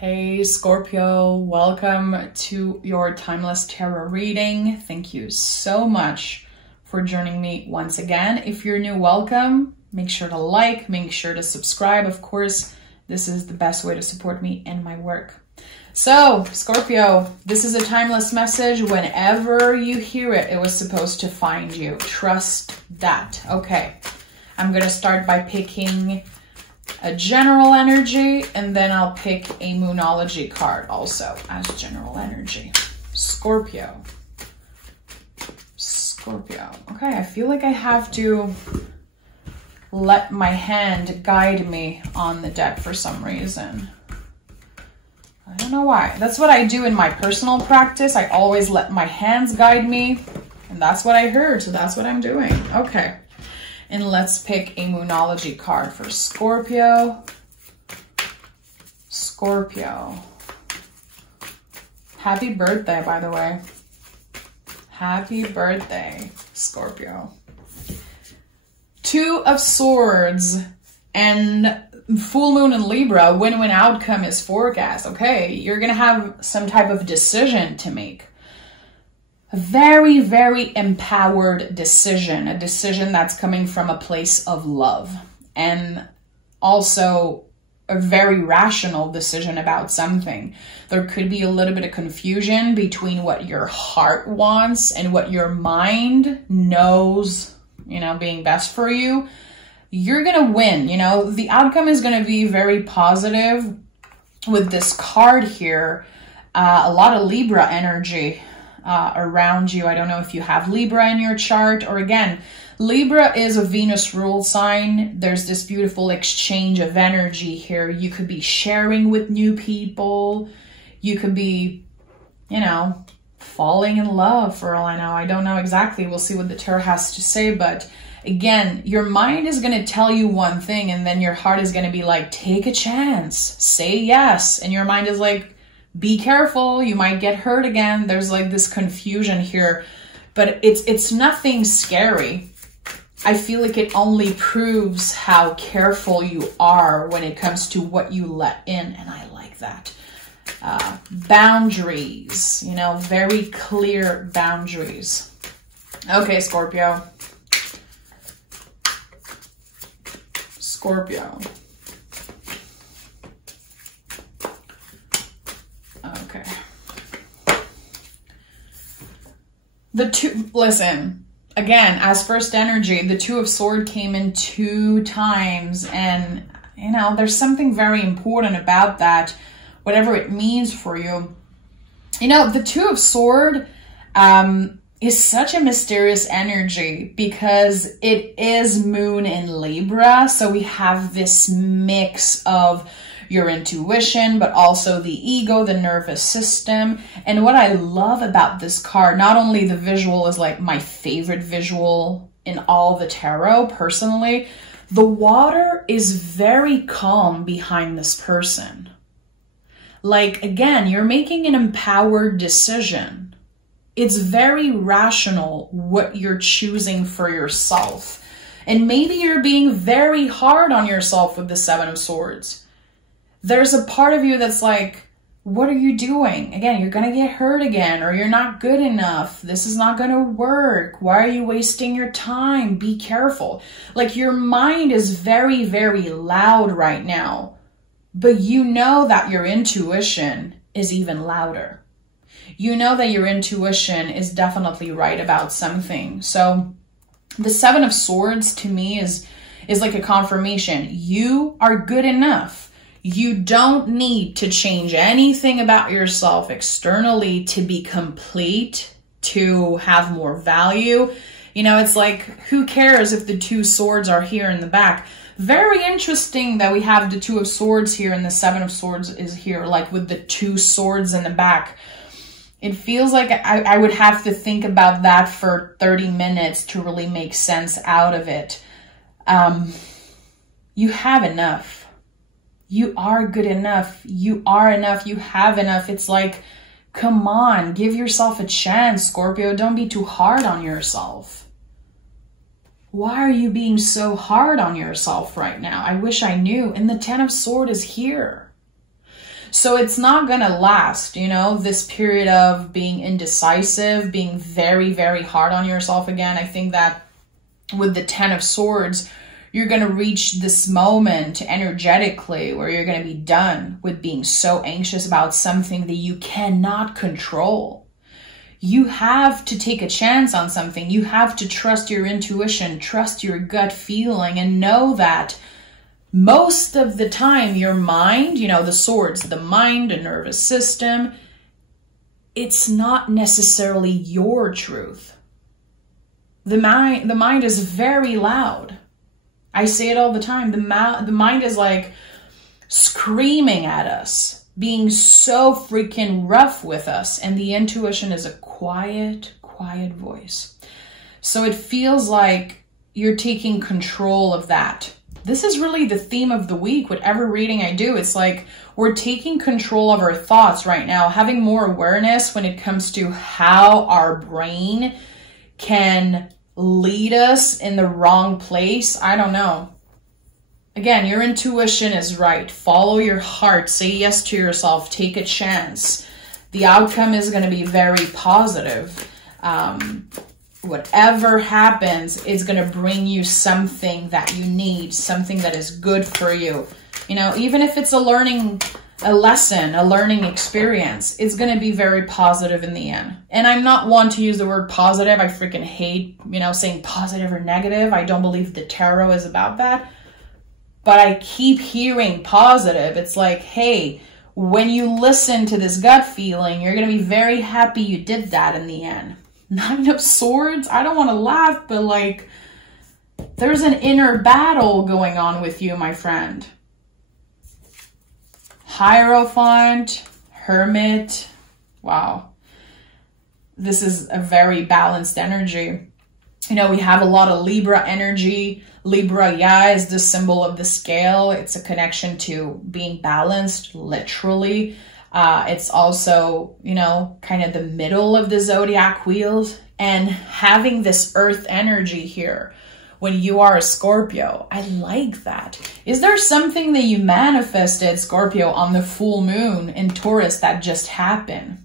Hey Scorpio, welcome to your Timeless Tarot reading. Thank you so much for joining me once again. If you're new, welcome. Make sure to like, make sure to subscribe. Of course, this is the best way to support me and my work. So, Scorpio, this is a timeless message. Whenever you hear it, it was supposed to find you. Trust that. Okay, I'm going to start by picking a general energy, and then I'll pick a Moonology card also as general energy. Scorpio. Scorpio. Okay, I feel like I have to let my hand guide me on the deck for some reason. I don't know why. That's what I do in my personal practice. I always let my hands guide me, and that's what I heard, so that's what I'm doing. Okay. And let's pick a Moonology card for Scorpio. Scorpio. Happy birthday, by the way. Happy birthday, Scorpio. Two of Swords and full moon in Libra. Win-win outcome is forecast. Okay, you're going to have some type of decision to make. A very, very empowered decision, a decision that's coming from a place of love, and also a very rational decision about something. There could be a little bit of confusion between what your heart wants and what your mind knows, you know, being best for you. You're going to win, you know, the outcome is going to be very positive with this card here. A lot of Libra energy around you. I don't know if you have Libra in your chart, or again, Libra is a Venus ruled sign. There's this beautiful exchange of energy here. You could be sharing with new people. You could be, you know, falling in love for all I know. I don't know exactly. We'll see what the tarot has to say. But again, your mind is going to tell you one thing, and then your heart is going to be like, take a chance, say yes. And your mind is like, be careful, you might get hurt again. There's like this confusion here, but it's nothing scary. I feel like it only proves how careful you are when it comes to what you let in, and I like that. Boundaries, you know, very clear boundaries. Okay, Scorpio. Scorpio. Okay. Listen, again, as first energy, the Two of Swords came in 2 times, and, you know, there's something very important about that, whatever it means for you. You know, the Two of Swords is such a mysterious energy because it is moon in Libra, so we have this mix of your intuition, but also the ego, the nervous system. And what I love about this card, not only the visual is like my favorite visual in all the tarot personally, the water is very calm behind this person. Like, again, you're making an empowered decision. It's very rational what you're choosing for yourself. And maybe you're being very hard on yourself with the Seven of Swords. There's a part of you that's like, what are you doing? Again, you're going to get hurt again, or you're not good enough. This is not going to work. Why are you wasting your time? Be careful. Like, your mind is very, very loud right now, but you know that your intuition is even louder. You know that your intuition is definitely right about something. So the Seven of Swords to me is like a confirmation. You are good enough. You don't need to change anything about yourself externally to be complete, to have more value. You know, it's like, who cares if the Two Swords are here in the back? Very interesting that we have the Two of Swords here and the Seven of Swords is here, like with the 2 swords in the back. It feels like I would have to think about that for 30 minutes to really make sense out of it. You have enough. You are good enough. You are enough. You have enough. It's like, come on, give yourself a chance, Scorpio. Don't be too hard on yourself. Why are you being so hard on yourself right now? I wish I knew. And the Ten of Swords is here. So it's not going to last, you know, this period of being indecisive, being very, very hard on yourself again. I think that with the 10 of Swords, you're going to reach this moment energetically where you're going to be done with being so anxious about something that you cannot control. You have to take a chance on something. You have to trust your intuition, trust your gut feeling, and know that most of the time your mind, you know, the Swords, the mind, the nervous system, it's not necessarily your truth. The mind is very loud. I say it all the time. The mind is like screaming at us, being so freaking rough with us. And the intuition is a quiet, quiet voice. So it feels like you're taking control of that. This is really the theme of the week. Whatever reading I do, it's like we're taking control of our thoughts right now, having more awareness when it comes to how our brain can lead us in the wrong place. I don't know. Again, your intuition is right. Follow your heart. Say yes to yourself. Take a chance. The outcome is going to be very positive. Whatever happens is going to bring you something that you need, something that is good for you. You know, even if it's a learning experience, it's going to be very positive in the end. And I'm not one to use the word positive. I freaking hate, you know, saying positive or negative. I don't believe the tarot is about that. But I keep hearing positive. It's like, hey, when you listen to this gut feeling, you're going to be very happy you did that in the end. 9 of Swords. I don't want to laugh, but like, there's an inner battle going on with you, my friend. Hierophant, Hermit. Wow. This is a very balanced energy. You know, we have a lot of Libra energy. Libra, yeah, is the symbol of the scale. It's a connection to being balanced, literally. It's also, you know, kind of the middle of the zodiac wheels. And having this earth energy here when you are a Scorpio, I like that. Is there something that you manifested, Scorpio, on the full moon in Taurus that just happened?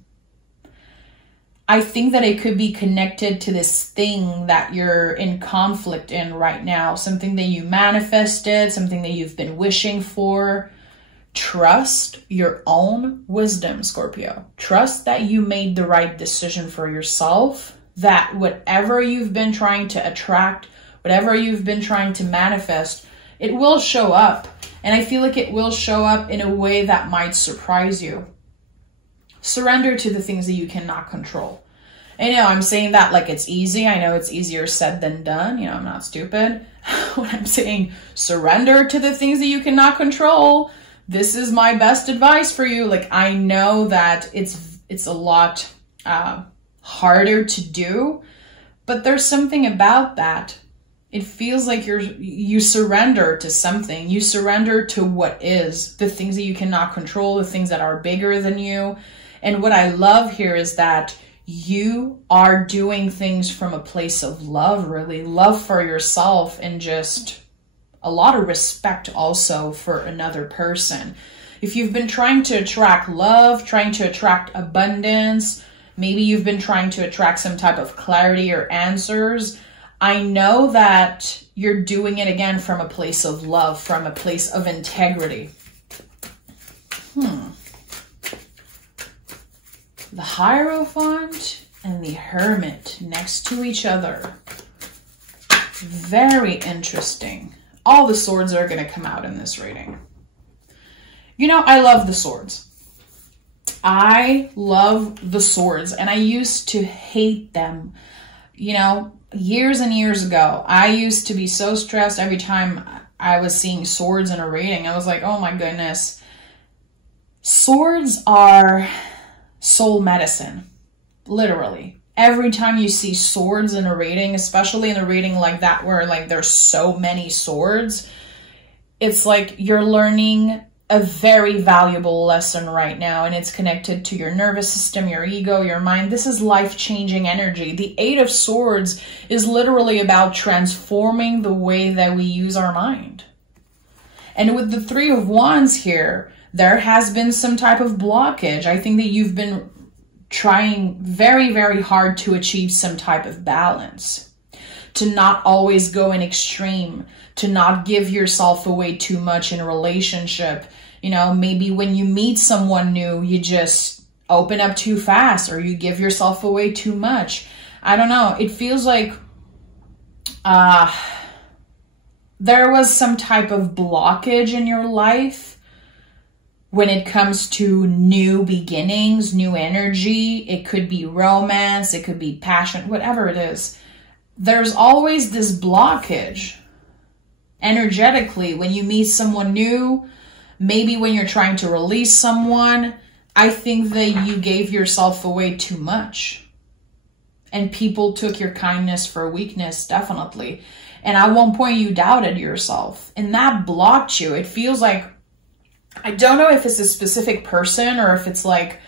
I think that it could be connected to this thing that you're in conflict in right now. Something that you manifested, something that you've been wishing for. Trust your own wisdom, Scorpio. Trust that you made the right decision for yourself, that whatever you've been trying to attract, whatever you've been trying to manifest, it will show up. And I feel like it will show up in a way that might surprise you. Surrender to the things that you cannot control. And you know, I'm saying that like it's easy. I know it's easier said than done. You know, I'm not stupid. When I'm saying surrender to the things that you cannot control, this is my best advice for you. Like, I know that it's a lot harder to do, but there's something about that. It feels like you surrender to something. You surrender to what is, the things that you cannot control, the things that are bigger than you. And what I love here is that you are doing things from a place of love, really. Love for yourself and just a lot of respect also for another person. If you've been trying to attract love, trying to attract abundance, maybe you've been trying to attract some type of clarity or answers, I know that you're doing it again from a place of love, from a place of integrity. The Hierophant and the Hermit next to each other. Very interesting. All the swords are going to come out in this reading. You know, I love the swords. I love the swords, and I used to hate them. You know, years and years ago, I used to be so stressed every time I was seeing swords in a reading. I was like, oh my goodness. Swords are soul medicine, literally. Every time you see swords in a reading, especially in a reading like that where like there's so many swords, it's like you're learning a very valuable lesson right now, and it's connected to your nervous system, your ego, your mind. This is life-changing energy. The 8 of Swords is literally about transforming the way that we use our mind. And with the 3 of Wands here, there has been some type of blockage. I think that you've been trying very, very hard to achieve some type of balance, to not always go in extreme, to not give yourself away too much in a relationship. You know, maybe when you meet someone new, you just open up too fast, or you give yourself away too much. I don't know. It feels like there was some type of blockage in your life when it comes to new beginnings, new energy. It could be romance, it could be passion, whatever it is. There's always this blockage energetically when you meet someone new, maybe when you're trying to release someone. I think that you gave yourself away too much, and people took your kindness for weakness, definitely. And at one point you doubted yourself, and that blocked you. It feels like, I don't know if it's a specific person or if it's like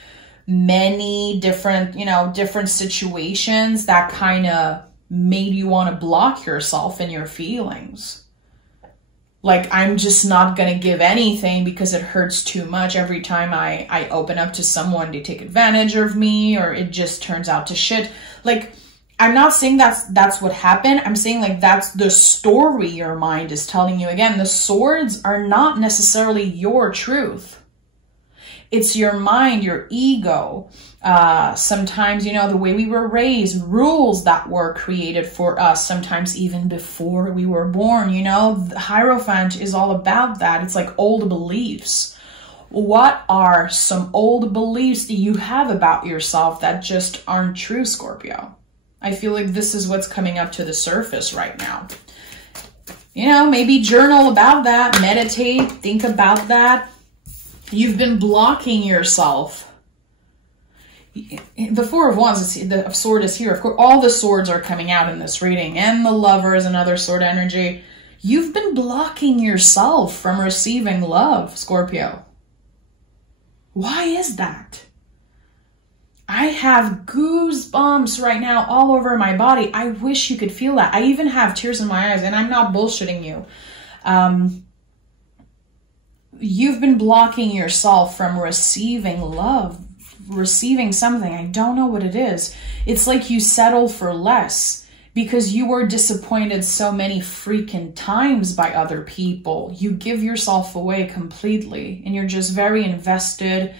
many different, you know, different situations that kind of made you want to block yourself and your feelings. Like, I'm just not going to give anything because it hurts too much. Every time I open up to someone, they take advantage of me, or it just turns out to shit. Like, I'm not saying that's what happened. I'm saying, like, that's the story your mind is telling you. Again, the swords are not necessarily your truth. It's your mind, your ego. Sometimes, you know, the way we were raised, rules that were created for us, sometimes even before we were born. You know, the Hierophant is all about that. It's like old beliefs. What are some old beliefs that you have about yourself that just aren't true, Scorpio? I feel like this is what's coming up to the surface right now. You know, maybe journal about that, meditate, think about that. You've been blocking yourself. The Four of Wands, the sword is here. Of course, all the swords are coming out in this reading, and the Lover is another sword energy. You've been blocking yourself from receiving love, Scorpio. Why is that? I have goosebumps right now all over my body. I wish you could feel that. I even have tears in my eyes, and I'm not bullshitting you. You've been blocking yourself from receiving love, receiving something. I don't know what it is. It's like you settle for less because you were disappointed so many freaking times by other people. You give yourself away completely, and you're just very invested.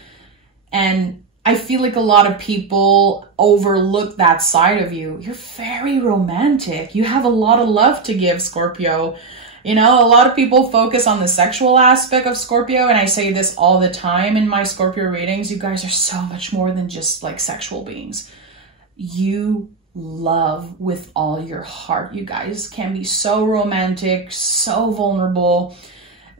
And I feel like a lot of people overlook that side of you. You're very romantic. You have a lot of love to give, Scorpio. You know, a lot of people focus on the sexual aspect of Scorpio, and I say this all the time in my Scorpio readings. You guys are so much more than just like sexual beings. You love with all your heart. You guys can be so romantic, so vulnerable,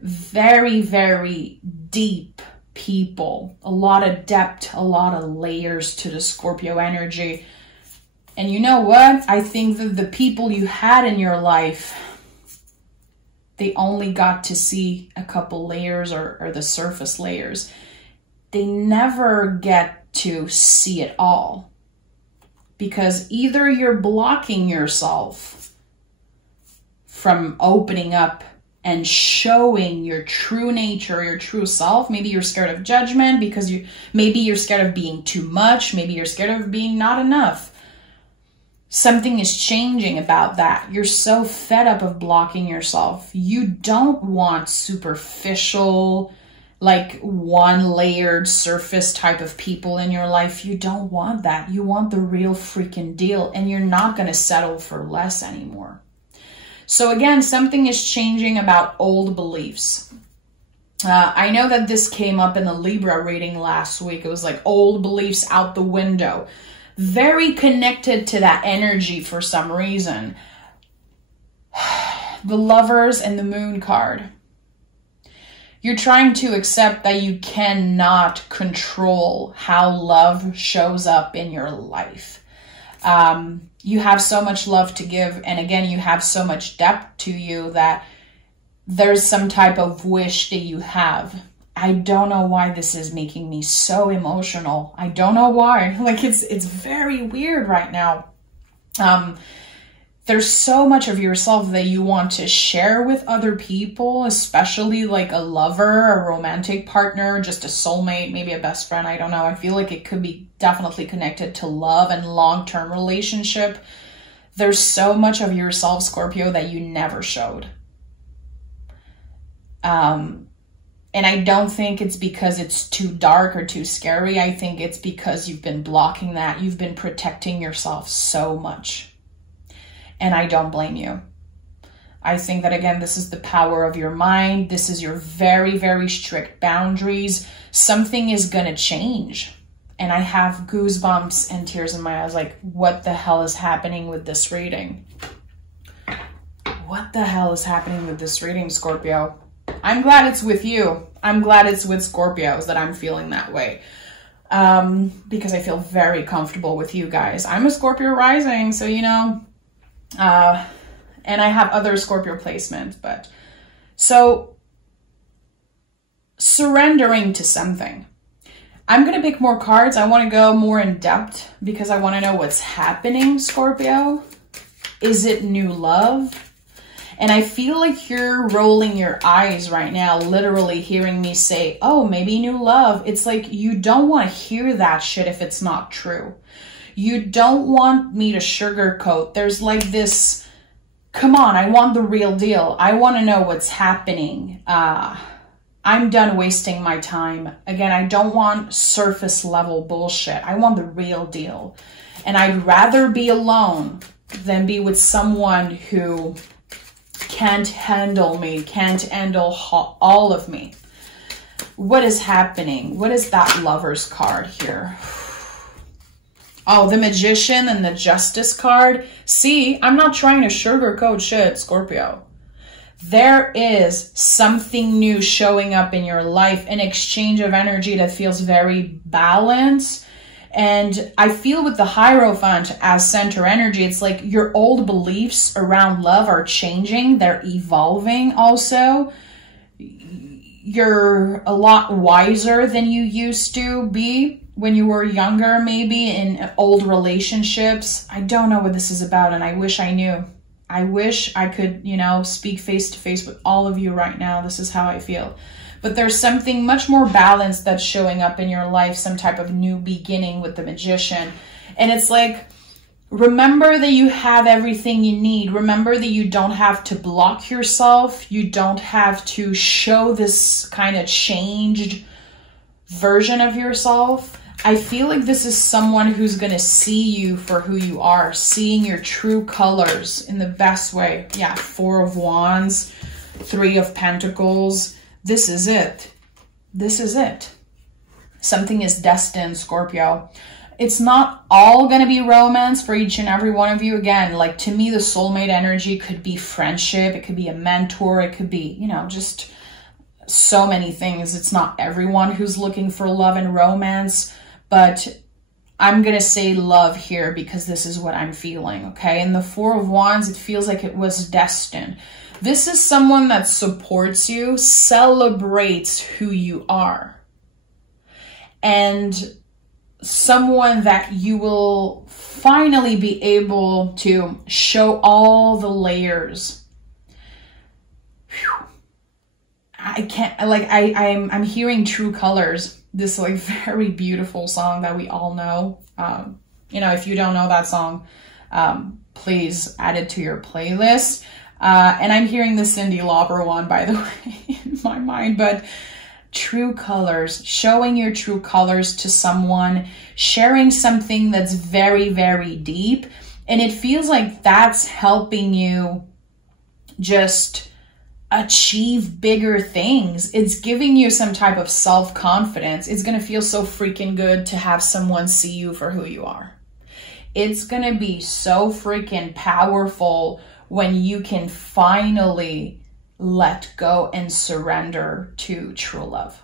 very, very deep people. A lot of depth, a lot of layers to the Scorpio energy. And you know what? I think that the people you had in your life, they only got to see a couple layers or the surface layers. They never get to see it all. Because either you're blocking yourself from opening up and showing your true nature, your true self. Maybe you're scared of judgment because maybe you're scared of being too much. Maybe you're scared of being not enough. Something is changing about that. You're so fed up of blocking yourself. You don't want superficial, like one-layered surface type of people in your life. You don't want that. You want the real freaking deal, and you're not going to settle for less anymore. So again, something is changing about old beliefs. I know that this came up in the Libra reading last week. It was like old beliefs out the window. Very connected to that energy for some reason. The Lovers and the Moon card. You're trying to accept that you cannot control how love shows up in your life. You have so much love to give, and again, you have so much depth to you that there's some type of wish that you have. I don't know why this is making me so emotional. I don't know why. Like, it's very weird right now. there's so much of yourself that you want to share with other people, especially like a lover, a romantic partner, just a soulmate, maybe a best friend. I don't know. I feel like it could be definitely connected to love and long-term relationship. There's so much of yourself, Scorpio, that you never showed. And I don't think it's because it's too dark or too scary. I think it's because you've been blocking that. You've been protecting yourself so much. And I don't blame you. I think that, again, this is the power of your mind. This is your very, very strict boundaries. Something is going to change. And I have goosebumps and tears in my eyes. Like, what the hell is happening with this reading? What the hell is happening with this reading, Scorpio? I'm glad it's with you. I'm glad it's with Scorpios that I'm feeling that way. Because I feel very comfortable with you guys. I'm a Scorpio rising, so, you know... and I have other Scorpio placements, but so surrendering to something. I'm going to pick more cards. I want to go more in depth because I want to know what's happening, Scorpio. Is it new love? And I feel like you're rolling your eyes right now, literally hearing me say, oh, maybe new love. It's like you don't want to hear that shit if it's not true. You don't want me to sugarcoat. There's like this, come on, I want the real deal. I want to know what's happening. I'm done wasting my time. Again, I don't want surface level bullshit. I want the real deal. And I'd rather be alone than be with someone who can't handle me, can't handle all of me. What is happening? What is that Lover's card here? Oh, the Magician and the Justice card. See, I'm not trying to sugarcoat shit, Scorpio. There is something new showing up in your life, an exchange of energy that feels very balanced. And I feel with the Hierophant as center energy, it's like your old beliefs around love are changing. They're evolving also. You're a lot wiser than you used to be when you were younger, maybe in old relationships. I don't know what this is about, and I wish I knew. I wish I could, you know, speak face to face with all of you right now. This is how I feel. But there's something much more balanced that's showing up in your life, some type of new beginning with the Magician. And it's like, remember that you have everything you need. Remember that you don't have to block yourself. You don't have to show this kind of changed version of yourself. I feel like this is someone who's going to see you for who you are, seeing your true colors in the best way. Yeah, Four of Wands, Three of Pentacles. This is it. This is it. Something is destined, Scorpio. It's not all going to be romance for each and every one of you. Again, like to me, the soulmate energy could be friendship. It could be a mentor. It could be, you know, just so many things. It's not everyone who's looking for love and romance, but I'm going to say love here because this is what I'm feeling, okay? And the Four of Wands, it feels like it was destined. This is someone that supports you, celebrates who you are, and someone that you will finally be able to show all the layers. Whew. I can't, like, I'm hearing True Colors, this like very beautiful song that we all know. You know, if you don't know that song, please add it to your playlist. And I'm hearing the Cyndi Lauper one, by the way, in my mind, but true colors, showing your true colors to someone, sharing something that's very, very deep. And it feels like that's helping you just achieve bigger things. It's giving you some type of self-confidence. It's going to feel so freaking good to have someone see you for who you are. It's going to be so freaking powerful when you can finally let go and surrender to true love.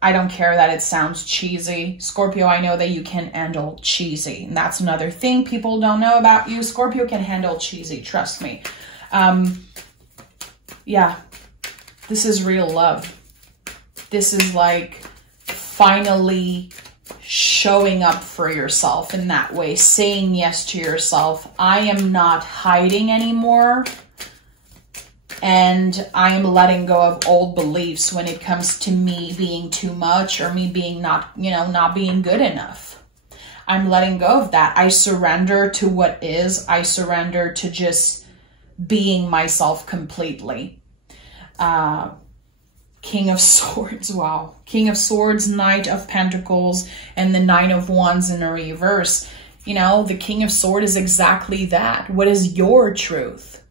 I don't care that it sounds cheesy. Scorpio, I know that you can handle cheesy. And that's another thing people don't know about you. Scorpio can handle cheesy, trust me. Yeah, this is real love. This is like finally showing up for yourself in that way, saying yes to yourself. I am not hiding anymore. And I am letting go of old beliefs when it comes to me being too much or me being not being good enough. I'm letting go of that. I surrender to what is. I surrender to just being myself completely. King of Swords, wow. King of Swords, Knight of Pentacles, and the Nine of Wands in a reverse. You know, the King of Swords is exactly that. What is your truth?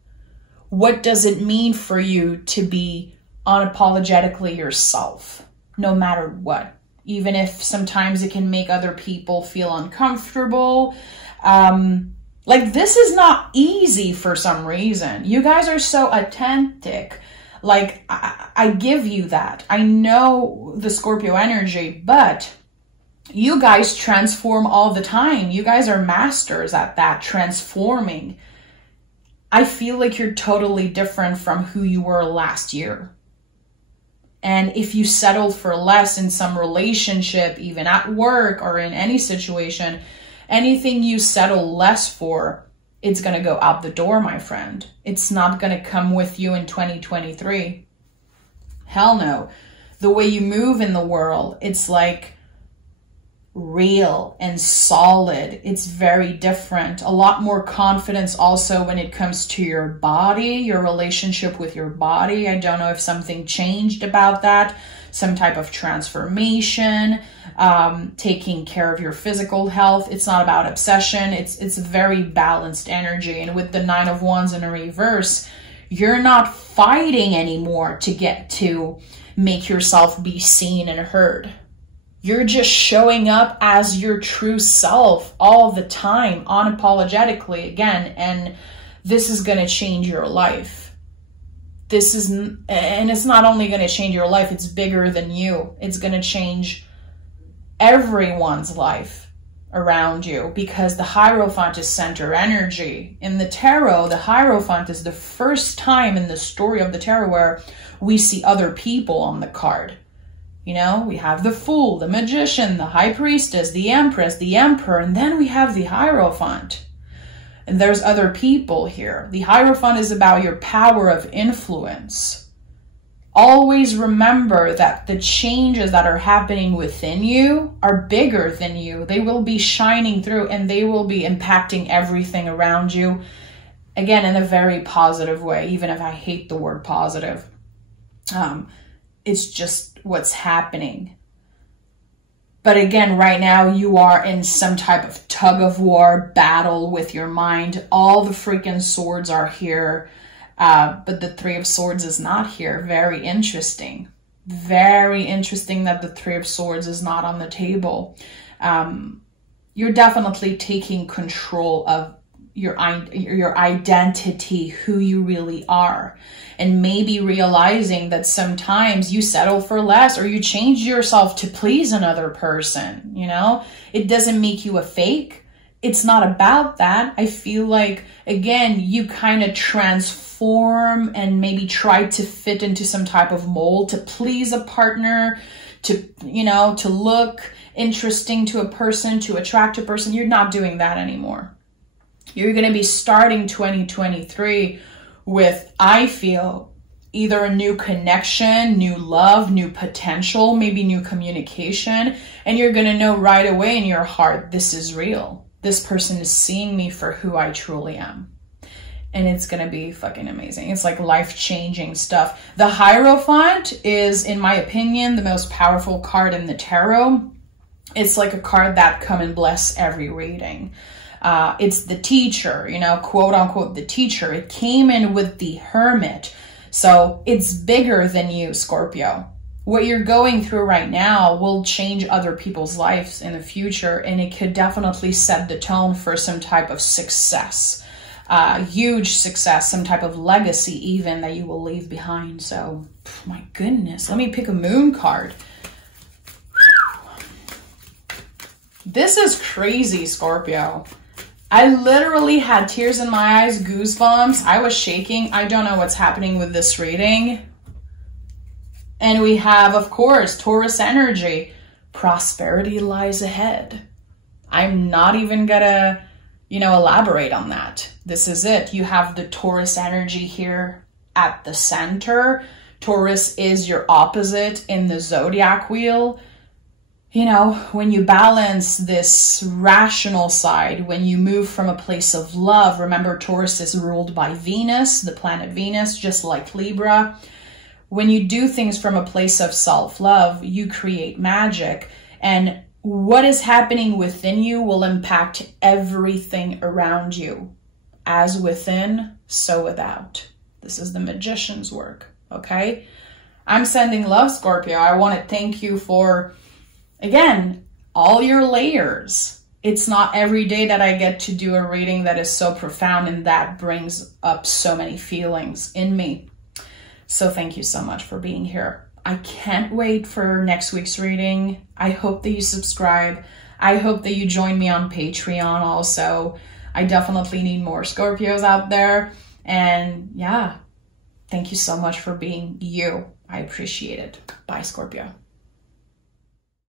What does it mean for you to be unapologetically yourself, no matter what? Even if sometimes it can make other people feel uncomfortable. Like, this is not easy for some reason. You guys are so authentic. Like, I give you that. I know the Scorpio energy, but you guys transform all the time. You guys are masters at that, transforming. I feel like you're totally different from who you were last year. And if you settled for less in some relationship, even at work or in any situation, anything you settle less for, it's going to go out the door, my friend. It's not going to come with you in 2023. Hell no. The way you move in the world, it's like real and solid. It's very different. A lot more confidence also when it comes to your body, your relationship with your body. I don't know if something changed about that, some type of transformation, taking care of your physical health. It's not about obsession. It's a very balanced energy. And with the Nine of Wands in a reverse, you're not fighting anymore to get to make yourself be seen and heard. You're just showing up as your true self all the time, unapologetically, again, and this is going to change your life. And it's not only going to change your life, it's bigger than you. It's going to change everyone's life around you, because the Hierophant is center energy. In the tarot, the Hierophant is the first time in the story of the tarot where we see other people on the card. You know, we have the Fool, the Magician, the High Priestess, the Empress, the Emperor, and then we have the Hierophant. And there's other people here. The Hierophant is about your power of influence. Always remember that the changes that are happening within you are bigger than you. They will be shining through and they will be impacting everything around you. Again, in a very positive way, even if I hate the word positive. It's just what's happening. But again, right now you are in some type of tug of war battle with your mind. All the freaking swords are here, but the Three of Swords is not here. Very interesting. Very interesting that the Three of Swords is not on the table. You're definitely taking control of your identity, who you really are. And maybe realizing that sometimes you settle for less or you change yourself to please another person, you know? It doesn't make you a fake. It's not about that. I feel like, again, you kind of transform and maybe try to fit into some type of mold to please a partner, to, you know, to look interesting to a person, to attract a person. You're not doing that anymore. You're going to be starting 2023 with, I feel, either a new connection, new love, new potential, maybe new communication. And you're going to know right away in your heart, this is real. This person is seeing me for who I truly am. And it's going to be fucking amazing. It's like life-changing stuff. The Hierophant is, in my opinion, the most powerful card in the tarot. It's like a card that come and bless every reading. It's the teacher, you know, quote unquote, the teacher. It came in with the Hermit. So it's bigger than you, Scorpio. What you're going through right now will change other people's lives in the future. And it could definitely set the tone for some type of success, huge success, some type of legacy even that you will leave behind. So, my goodness, let me pick a moon card. This is crazy, Scorpio. I literally had tears in my eyes, goosebumps. I was shaking. I don't know what's happening with this reading. And we have, of course, Taurus energy. prosperity lies ahead. I'm not even gonna, elaborate on that. This is it. You have the Taurus energy here at the center. Taurus is your opposite in the zodiac wheel. When you balance this rational side, when you move from a place of love, remember Taurus is ruled by Venus, the planet Venus, just like Libra. When you do things from a place of self-love, you create magic. And what is happening within you will impact everything around you. As within, so without. This is the magician's work, okay? I'm sending love, Scorpio. I want to thank you for, again, all your layers. It's not every day that I get to do a reading that is so profound and that brings up so many feelings in me. So thank you so much for being here. I can't wait for next week's reading. I hope that you subscribe. I hope that you join me on Patreon also. I definitely need more Scorpios out there. And yeah, thank you so much for being you. I appreciate it. Bye, Scorpio.